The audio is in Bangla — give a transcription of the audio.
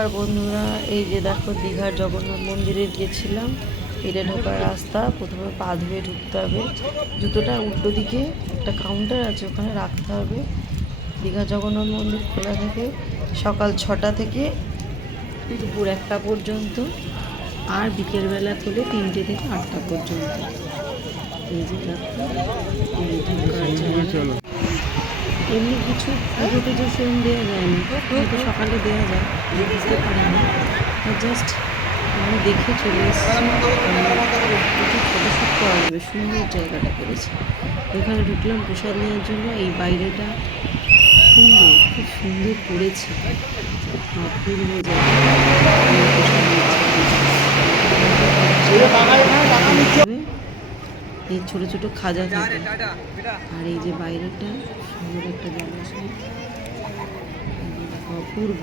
আর বন্ধুরা, এই যে দেখো দীঘার জগন্নাথ মন্দিরে গেছিলাম। এটা ঢোকার রাস্তা, প্রথমে পা ধুয়ে ঢুকতে হবে। জুতোটা উল্টো দিকে একটা কাউন্টার আছে, ওখানে রাখতে হবে। দীঘা জগন্নাথ মন্দির খোলা থাকে সকাল 6টা থেকে দুপুর 1টা পর্যন্ত, আর বিকেলবেলা খোলে 3টে থেকে 8টা পর্যন্ত। এই যে দেখো, এই ঢোকার জায়গা। এমনি কিছু পুজো টুজো সেরকম দেওয়া যায় না, হয়তো সকালে দেওয়া যায়, বুঝতে পারি না। জাস্ট আমি দেখে চলে এসেছি। প্রচুর ফটোশ্যুট করা যাবে, সুন্দর জায়গাটা করেছে। ওইখানে ঢুকলাম প্রসাদ নেওয়ার জন্য। এই বাইরেটা সুন্দর, খুব সুন্দর করেছে, অপূর্ব জায়গা। এই ছোট ছোট খাজা থাকে। আর এই যে বাইরেটা সুন্দর একটা জলাশয়, অপূর্ব।